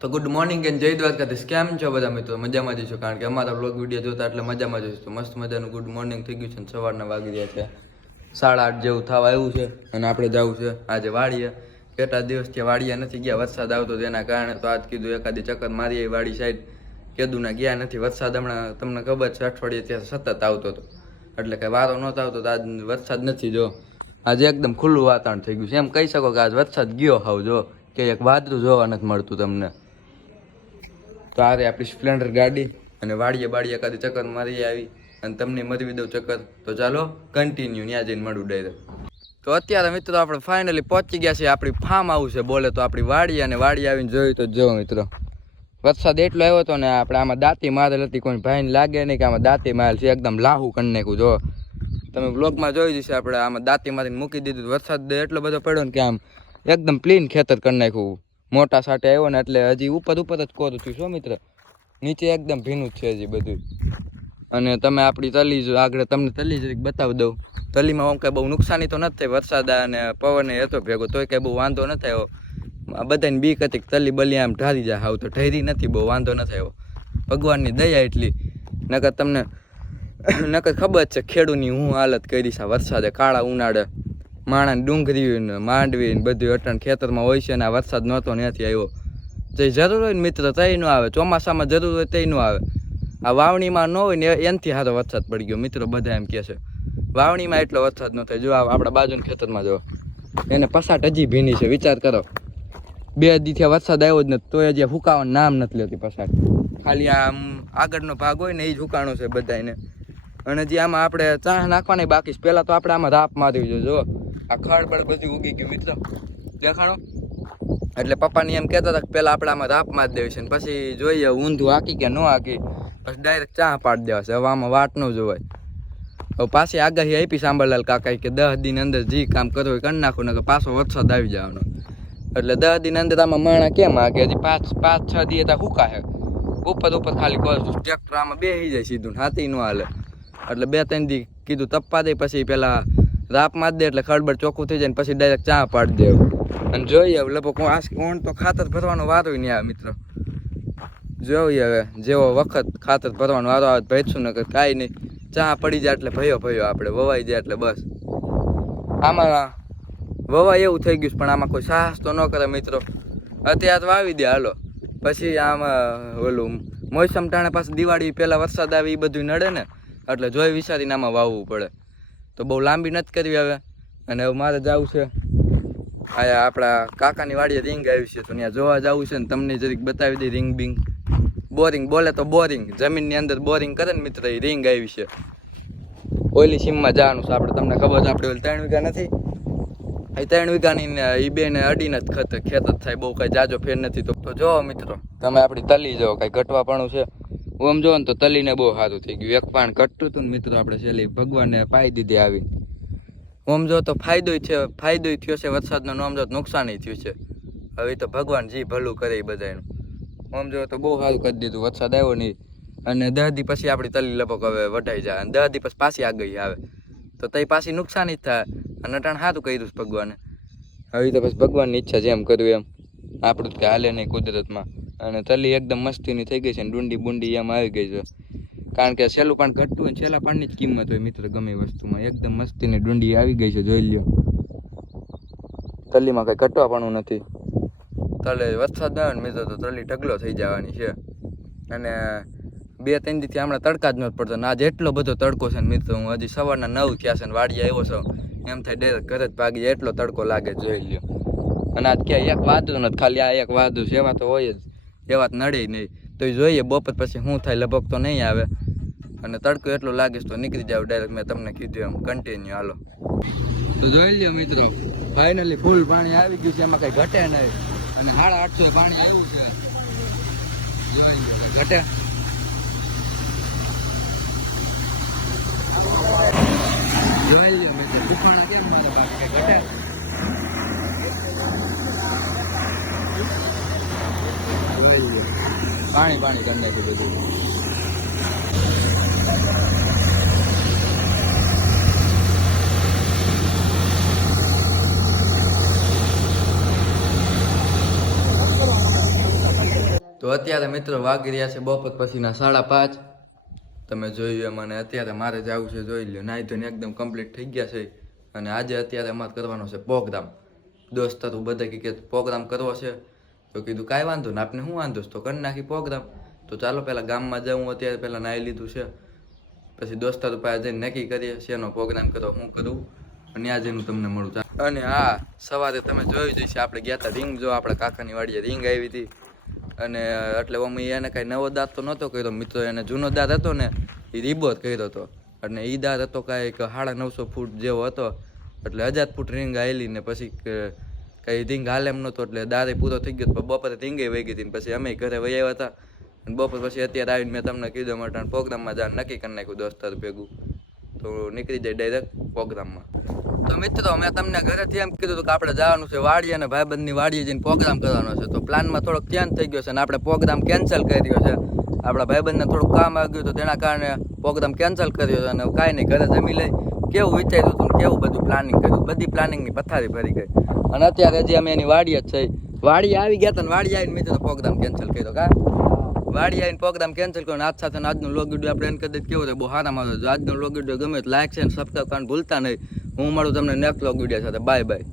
તો good morning and જય દ્વારકાધીશ. કેમ છો બધા મિત્રો? મજામાં જ છો? કારણ કે અમારા બ્લોગ વીડિયો જોતા એટલે મજામાં જ તો મસ્ત મજાનું ગુડ મોર્નિંગ થઈ ગયું છે અને સવારના વાગી રહ્યા છે. સાડા આઠ જેવું થવા આવ્યું છે અને આપણે જવું છે આજે વાડીએ. કેટલા દિવસથી વાડીએ નથી ગયા, વરસાદ આવતો તેના કારણે તો આજ કીધું એકાદી ચક્કર મારી વાડી સાઈડ કેદુના ગયા નથી, વરસાદ હમણાં તમને ખબર છે, અઠવાડિયે ત્યાં સતત આવતો હતો. એટલે કે વારો નહોતો આવતો તો આજ વરસાદ નથી, જો. આજે એકદમ ખુલ્લું વાતાવરણ થઈ ગયું છે. એમ કહી શકો કે આજ વરસાદ ગયો હાવ, જો. કે એક વાદળું જોવા નથી મળતું તમને. તો આ આપણી સ્પ્લેન્ડર ગાડી અને વાડીએ બાડીએ કાદી ચક્કર મારી આવી અને તમને મરવી દઉં ચક્કર. તો ચાલો કન્ટિન્યુ ત્યાં જઈને મળું ડાયરેક્ટ તો અત્યારે મિત્રો આપણે ફાઇનલી પહોંચી ગયા છીએ. આપણી ફાર્મ હાઉસ છે બોલે તો આપણી વાડી અને વાડી આવીને જોયું તો જો મિત્રો, વરસાદ એટલો આવ્યો હતો ને આપણે આમાં દાંતી મારેલ હતી, કોઈ ભાઈને લાગે નહીં કે આમાં દાંતી મારેલ છે. એકદમ લાહુ કરી નાખ્યું, જો. તમે બ્લોગમાં જોઈ જશે આપણે આમાં દાંતી મારીને મૂકી દીધું. વરસાદ એટલો બધો પડ્યો ને કે આમ એકદમ ક્લીન ખેતર કરી નાખ્યું. મોટા સાટે આવ્યો ને એટલે હજી ઉપર ઉપર જ કોરું છું શું મિત્ર. નીચે એકદમ ભીનું જ છે હજી બધું. અને તમે આપણી તલી જો આગળ તમને તલી જરીક બતાવી દઉં. તલીમાં આમ કાંઈ બહુ નુકસાની તો નથી થઈ વરસાદ અને પવન હતો ભેગો, તોય કાંઈ બહુ વાંધો ન થયો આ બધાને બીક હતી તલી બલી આમ ઢારી જાય હાવ તો ઢેરી નથી, બહુ વાંધો ન થયો ભગવાનની દયા એટલી. નકર તમને, નકર ખબર છે ખેડૂની હું હાલત કરી છે વરસાદે, કાળા ઉનાળે. માણાને ડુંગરી માંડવી બધું અટણ ખેતરમાં હોય છે ને આ વરસાદ નહોતો નથી આવ્યો. જે જરૂર હોય ને મિત્ર, તઈ ન આવે. ચોમાસામાં જરૂર હોય તઈ ન આવે. આ વાવણીમાં ન હોય ને એનાથી સારો વરસાદ પડી ગયો. મિત્રો બધા એમ કહે છે. વાવણીમાં એટલો વરસાદ ન થાય. જો આપણા બાજુના ખેતરમાં જો. એને પસાટ હજી ભીની છે. વિચાર કરો. બે દીથી વરસાદ આવ્યો જ નથી. તોય હજી ફૂકાવાનું નામ નથી લેતી પસાટ ખાલી આમ આગળનો ભાગ હોય ને એ જ હુકાણો છે બધાને અને જે આમાં આપણે ચાહ નાખવાની બાકી છે. પહેલાં તો આપણે આમાં રાપ મારવી જોઈએ. જો આ ખડ બળ બધું ઉગી ગયું, મિત્રો. દેખાણો? એટલે પપ્પાની એમ કહેતા હતા કે પહેલાં આપણે આમાં રાપ મારી દેવી છે પછી જોઈએ, ઊંધું હાકી કે ન હાકી. પછી ડાયરેક્ટ ચા પાડી દેવાશે હવે આમાં વાટ ન જોવાય. હવે પાછી આગાહી આપી સાંભળલાલ કાકા કે દસ દિન અંદર જે કામ કરવું હોય કરી નાખું ને પાછો વરસાદ આવી જવાનો. એટલે દસ દિન અંદર આમાં માણા કેમ હાકે? હજી પાંચ પાંચ, છ દી ત્યાં હુકા ઉપર ઉપર ખાલી કહું ટ્રેક્ટર આમાં બેસી જાય સીધું હાથી ન હાલે. એટલે બે, ત્રણ દી કીધું, તપ્પા દે પછી પેલા રાપ માર દે એટલે ખડબડ ચોખ્ખું થઈ જાય પછી ડાયરેક્ટ ચા પાડી દે અને જોઈએ હવે, લગભગ આ કોણ તો ખાતર ભરવાનો વારો નહીં આવે મિત્રો. જોઈએ હવે, જેવો વખત ખાતર ભરવાનો વારો આવે ભેજશું ને કાંઈ નહીં. ચા પડી જાય એટલે ભયો ભયો આપણે, વવાઈ જાય એટલે બસ. આમાં વવાય એવું થઈ ગયું પણ આમાં કોઈ સાહસ તો ન કરે મિત્રો. અત્યારે વાવી દે હાલો. પછી આમાં ઓલું મોસમ ટાણે પાછું દિવાળી પહેલાં વરસાદ આવે એ બધું નડે ને. એટલે જોઈ વિચારીને આમાં વાવવું પડે. તો બહુ લાંબી નથી કરવી હવે. અને હવે મારે જવું છે. આયા આપણા કાકાની વાડીએ રિંગ આવી છે તો ત્યાં જોવા જવું છે ને તમને જરીક બતાવી દઈ રિંગ બિંગ બોરિંગ બોલે તો બોરિંગ જમીનની અંદર બોરિંગ કરે ને મિત્ર એ રિંગ આવી છે. ઓઈલી સીમમાં જવાનું છે આપણે. તમને ખબર છે, આપણે ઓલી ત્રણ વીઘા નથી? એ ત્રણ વીઘાની એ બે ને અડીને જ ખત. ખેત જ થાય, બહુ કાંઈ જાજો ફેર નથી તો તો જો મિત્રો, તમે આપણી તલી જાઓ, કાંઈ ઘટવાપણું છે. ઓમ જો તો તલીને બહુ સારું થઈ ગયું. એક પાણ ઘટતું હતું ને મિત્રો, આપણે છેલ્લી ભગવાનને પાઈ દીધી આવી. ઓમ જો તો ફાયદો છે, ફાયદો થયો છે, વરસાદનો ઓમ જો નુકસાન થયું છે. હવે તો ભગવાન જી ભલું કરે બધાનું ઓમ જો તો બહુ સારું કરી દીધું, વરસાદ આવ્યો નહીં. અને દહ પછી આપણી તલી લપક હવે વઢાઈ જાય. અને દહ પછી પાછી આગળ આવે. તો તઈ પાછી નુકસાન જ થાય. અને અટાણ સારું કર્યું ભગવાને. હવે તો પછી ભગવાનની ઈચ્છા જેમ કર્યું એમ. આપણું કે હાલે નહીં કુદરતમાં. અને તલી એકદમ મસ્તીની થઈ ગઈ છે ને ડુંડી બુંડી એમ આવી ગઈ છે. કારણ કે છેલ્લું પાણ ઘટતું હોય છેલ્લા પાણની જ કિંમત હોય મિત્ર, ગમે વસ્તુમાં. એકદમ મસ્તીની ડુંડી આવી ગઈ છે, જોઈ લ્યો. તલીમાં કંઈ ઘટવા પણ નથી. તલે વરસાદ આવે ને મિત્ર, તો તલી ઢગલો થઈ જવાની છે. અને બે ત્રણ દીથી હમણાં તડકા જ નથી પડતો ને આજે એટલો બધો તડકો છે ને મિત્ર, હું હજી સવારના નવ થયા છે ને વાડીએ આવ્યો છું. એમ થાય ડાયરેક્ટ ઘરે જ ભાગી જાય એટલો તડકો લાગે જોઈ લ્યો. અને આજ ક્યાંય એક વાદું નથી, ખાલી આ એક વાદું છે એવા તો હોય જ. એવા વાત નડે નહીં તો એ જોઈએ બપોર પછી શું થાય, લગભગ તો નહીં આવે. અને તડકો એટલો લાગે તો નીકળી જાવ ડાયરેક્ટ મેં તમને કીધું એમ કન્ટિન્યુ હાલો. તો જોઈ લ્યો મિત્રો ફાઇનલી ફૂલ પાણી આવી ગયું છે, એમાં કઈ ઘટે નહીં. અને સાડા આઠસો પાણી આવ્યું છે. જોઈ લો ઘટે? જોઈ લ્યો મિત્રો તુફાણા કેમ મારે બાકી કઈ ઘટે જોઈ લ્યો. પાણી પાણી કરી નાખ્યું બધું. તો અત્યારે મિત્રો વાગી રહ્યા છે બપોર પછીના સાડા પાંચ. તમે જોયું એમ અને અત્યારે મારે જવું છે, જોઈ લો નાઈ ધોઈને એકદમ કમ્પ્લીટ થઈ ગયા છે. અને આજે અત્યારે અમારે કરવાનો છે પ્રોગ્રામ દોસ્તારો બધા કે પ્રોગ્રામ કરવો છે. તો કીધું, કાંઈ વાંધો ને, આપને શું વાંધો? તો કરી નાખી પ્રોગ્રામ તો ચાલો પહેલાં ગામમાં જાઉં, અત્યારે પહેલાં નાહી લીધું છે. પછી દોસ્તારો પાસે જઈને નક્કી કરીએ, શેનો પ્રોગ્રામ કરો, હું કરું, અને આજે હું તમને મળું. અને હા, સવારે તમે જોયું જઈશ આપણે ગયા હતા રિંગ જો આપણા કાકાની વાડીએ રિંગ આવી હતી. અને, એટલે અમે એને કાંઈ નવો દાંત તો નહોતો કર્યો. મિત્રો એને જૂનો દાંત હતો ને, એ રીબો કર્યો હતો. અને એ દાંત હતો કાંઈક સાડા નવસો ફૂટ જેવો હતો. એટલે હજાર ફૂટ રિંગ આવેલી ને પછી કઈ ધીંગ હાલ એમ નહોતો, એટલે દારે પૂરો થઈ ગયો તો બપોરે ધીંગે વહી ગઈ હતી પછી અમે ઘરે વહી આવ્યા હતા. અને બપોર પછી અત્યારે આવીને મેં તમને કીધું માટે પ્રોગ્રામમાં જાણ નક્કી કરી નાખ્યું દોસ્તાર ભેગું. તો નીકળી જાય ડાયરેક્ટ પ્રોગ્રામમાં. તો મિત્રો, મેં તમને ઘરેથી એમ કીધું કે આપણે જવાનું છે વાડી અને ભાઈબંધની વાડીએ જઈને પ્રોગ્રામ કરવાનો છે. તો પ્લાનમાં થોડોક ચેન્જ થઈ ગયો છે અને આપણે પ્રોગ્રામ કેન્સલ કર્યો છે. આપણા ભાઈબંધને થોડુંક કામ આવ્યું તો તેના કારણે પ્રોગ્રામ કેન્સલ કર્યો છે અને કાંઈ નહીં, ઘરે જમી લઈ કેવું વિચાર્યું હતું કેવું બધું પ્લાનિંગ કર્યું? બધી પ્લાનિંગની પથારી ભરી ગઈ. અને અત્યારે હજી અમે એની વાડી જ છે વાડી આવી ગયા હતા વાડી આવીને મેં તો પ્રોગ્રામ કેન્સલ કર્યો કા? વાડી આવીને પ્રોગ્રામ કેન્સલ કર્યો આજ સાથે આજનું લોગ વીડિયો આપણે એને કદાચ કેવું છે બહુ સારામાં આવતો આજનો લોગ વીડિયો ગમે તો લાઈક છે ને સબસ્ક્રાઈબ કરવાનું ભૂલતા નહીં. હું મળું તમને નેક્સ્ટ લોગ વીડિયો સાથે. Bye bye